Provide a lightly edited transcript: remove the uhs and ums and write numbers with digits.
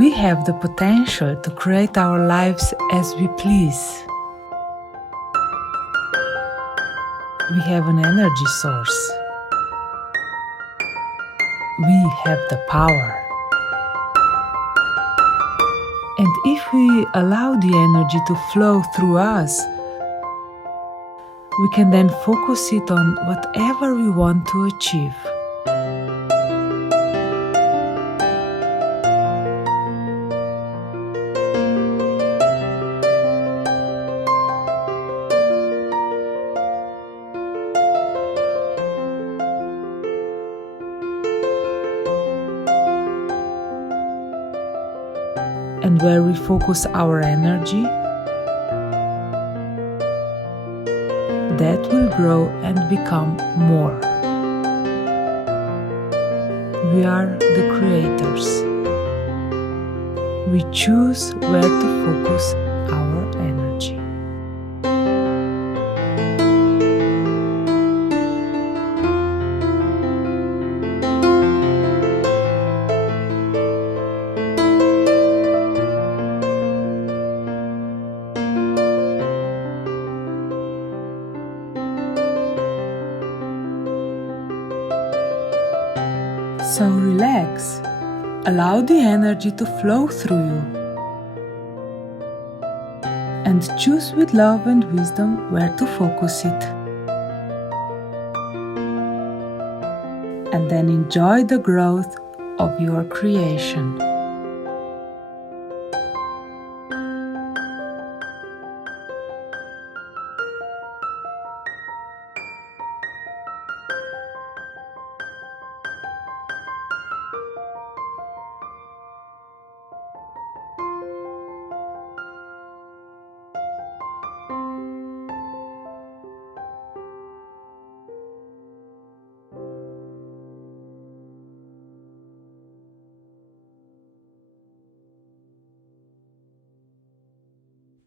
We have the potential to create our lives as we please. We have an energy source. We have the power. And if we allow the energy to flow through us, we can then focus it on whatever we want to achieve. And where we focus our energy, that will grow and become more. We are the creators. We choose where to focus our energy. So relax, allow the energy to flow through you, and choose with love and wisdom where to focus it. And then enjoy the growth of your creation.